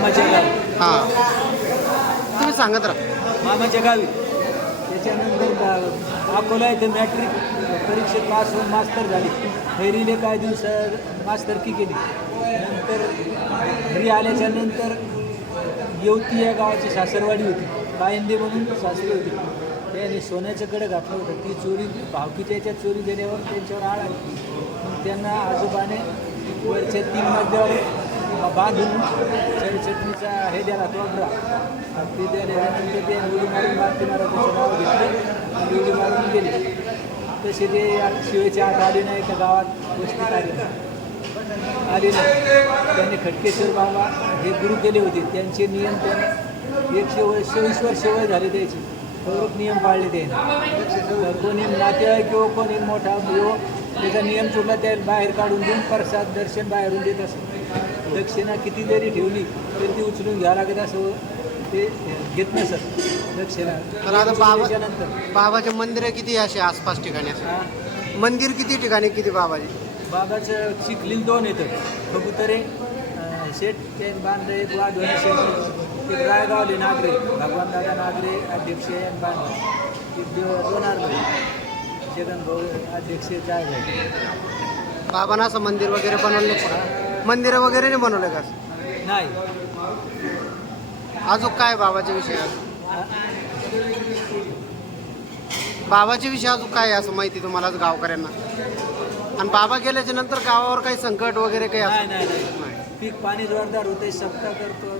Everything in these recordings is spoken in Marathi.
मामाच्या गावी. हां, तुम्ही सांगत राहा. मामाच्या गावी. त्याच्यानंतर अकोला इथे मॅट्रिक परीक्षेत पास होऊन मास्तर झाली. खैरीले काही दिवस मास्तरकी केली. नंतर घरी आल्याच्या नंतर येवती या गावाची सासरवाडी होती. कायंदे म्हणून सासरी होती. त्याने सोन्याचं कडं घातलं होतं. ती चोरी भावकीच्या याच्यात चोरी दिल्यावर त्यांच्यावर आळ आली. मग त्यांना आजोबाने वरच्या 3 मजल्यावर बांधून चटणीचा हे द्याला तोडरा ते द्याल्यानंतर ते उडी मारून मारती महाराजांचं नाव घेतलं आणि उडी मारून गेले. तसे ते शिवेच्या आत आले नाही का गावात वस्तीत आले नाही. त्यांनी खटकेश्वर बाबा हे गुरु केले होते. त्यांचे नियम त्याने 126 वर्ष वय झाले त्याचे सर्व नियम पाळले त्याने. कोणी नातेवाईक किंवा कोणी मोठा यो त्याचा नियम चुकला त्या बाहेर काढून देऊन प्रसाद दर्शन बाहेरून देत असत. दक्षिणा किती जरी ठेवली तरी ती उचलून घ्यावं लागत असं ते घेत नसत दक्षिणा. तर आता बाबाचे मंदिर किती असे आसपास ठिकाणी? मंदिर किती ठिकाणी किती बाबाचे? बाबाचं चिखलील 2 येतं. कबुतरे शेठ ते बांधलं एक वाढवणे शेठ एक रायगावले नागरे भगवान दादा नागरे अध्यक्ष बांधलं 2 आले. जगन भाऊ अध्यक्ष जाय भाऊ. बाबांना असं मंदिर वगैरे बनवले? मंदिर वगैरे नाही बनवले का? नाही. अजून काय बाबाच्या विषय? बाबाच्या विषयी अजून काय असं माहिती तुम्हाला गावकऱ्यांना? आणि बाबा गेल्याच्या नंतर गावावर काही संकट वगैरे काही असं? नाही. पीक पाणी जोरदार होते. सप्ताह करतो.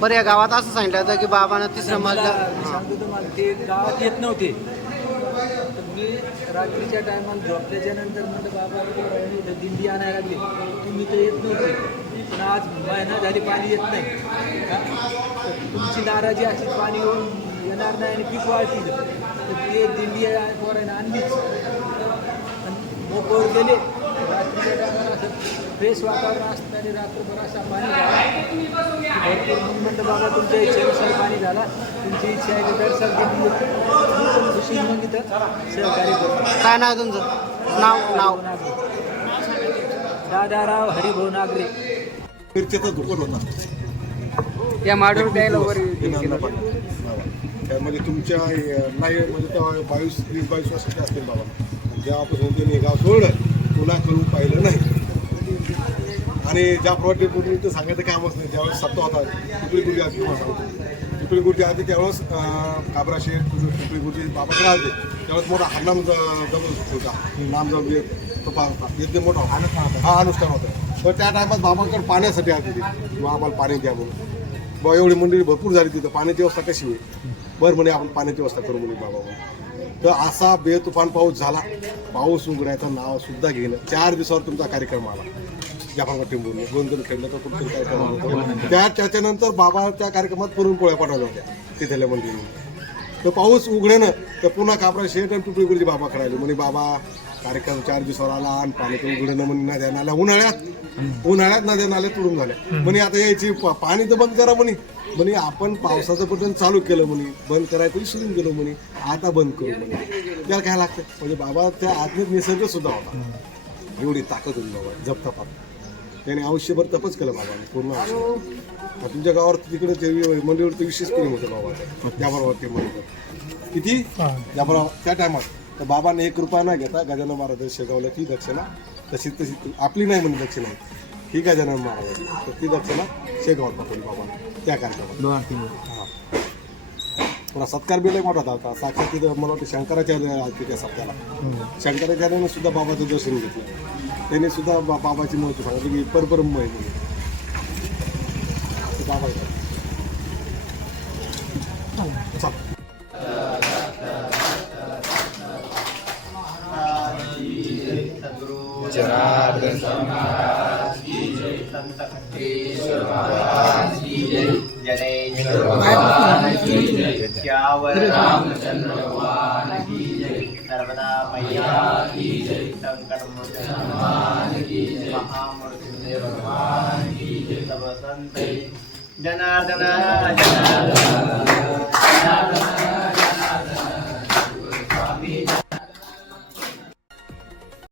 बरं, या गावात असं सांगितलं होतं की बाबांना 3रा मजला सांगतो तुम्हाला ते गावात येत नव्हते. मी रात्रीच्या टायमाला झोपल्याच्या नंतर म्हणलं बाबा दिंडी आणायला लागली. तुम्ही तर येत नव्हते पण आज महिना झाली पाणी येत नाही. तुमची नाराजी अशी पाणी येणार नाही आणि पीक वाढतील तर ते दिंडी पोरायनं आणलीच. मोकळवर गेले. रात्रीच्या टायमाला असं फ्रेश वातावरण असतं आणि रात्रभर असा पाणी झाला भरपूर. मग म्हणलं बाबा तुमच्या इच्छेनुसार पाणी झाला. तुमची इच्छा आहे की दर्शन घेतली खुशी मग इथं सहकार्य करतो. काय नाव तुमचं? नाव दादाराव हरिभाऊ नागरे. मिरच्याचा दुकान होता या माडूर द्यायला त्यामध्ये तुमच्या नाही म्हणजे तेव्हा 22 वर्षाचे असतील बाबा. जेव्हापासून त्यांनी गाव सोडलं पुन्हा करून पाहिलं नाही. आणि ज्या प्रॉपर्टी तर सांगायचं कामच नाही. ज्यावेळेस सत्ता होता पिपळी गुरुजी आधी पिपळी गुरुजी आधी त्यावेळेस काबरा शेठ पिपळी गुरुजी बाबाकडे आले. त्यावेळेस मोठा हरनाम जमून होता. नाम जम तो होता यज्ञ मोठा हा अनुष्ठान होता. तर त्या टायमात बाबांकडे पाण्यासाठी आली होती किंवा आम्हाला पाणी द्या म्हणून. बाबा एवढी मंडळी भरपूर झाली तिथं. पाण्याची व्यवस्था कशी आहे? बरं म्हणे आपण पाण्याची व्यवस्था करू म्हणे बाबा म्हणून. तर असा बेतुफान पाऊस झाला. पाऊस उघडायचं नाव सुद्धा घेणं. 4 दिवसावर तुमचा कार्यक्रम आला. जाफराबाद टिंबून गोंधळ खेळलं तर कुठेतरी कार्यक्रम होतो. त्याच्यानंतर बाबा त्या कार्यक्रमात पुरणपोळ्या पाठवल्या होत्या तिथल्या मंडळींनी. तर पाऊस उघडणं तर पुन्हा काबरा शेठ आणि पिपळी गुरुजी बाबा करायला म्हणे बाबा कार्यक्रम 4 दिवसावर आला आणि पाणी तर उघडणं म्हणे नद्या नाल्या उन्हाळ्यात नद्या नाल्या तुडून झाल्या म्हणे. आता यायची पाणी तर बंद करा म्हणे आपण पावसाचं बटन चालू केलं म्हणे. बंद करायचं विसरून गेलो म्हणे. आता बंद करू म्हणे. त्याला काय लागतं म्हणजे बाबा त्या आत्मिक निसर्ग सुद्धा होता. एवढी ताकद होती बाबा जपतापात. त्याने आयुष्यभर तपच केलं बाबाने पूर्ण आयुष्य. तुमच्या गावावर तिकडे ते मंदिरवरती विशेष प्रेम होतं बाबाचं. त्याबरोबर मंदिर किती त्याबरोबर त्या टायमात तर बाबाने 1 रुपया न घेता गजानन महाराज शेगावला ती दक्षिणा तशी आपली नाही म्हणजे दक्षिणा ही गजानन महाराज तर ती दक्षिणा शेगावात पाठवली बाबाने त्या कार्यक्रमात. हां, थोडा सत्कार बी लय मोठा होता. साक्षात तिथं मला वाटतं शंकराचार्य आलते त्या सत्याला. शंकराचार्याने सुद्धा बाबाचं दर्शन घेतलं. त्यांनी सुद्धा बाबाची महत्व सांगितलं की परब्रह्म माहिती बाबा नर्मदा मैया की जय, शंकर भगवान की जय, महामृत्युंजय भगवान की जय, सब संत जनार्दन जनार्दन जनार्दन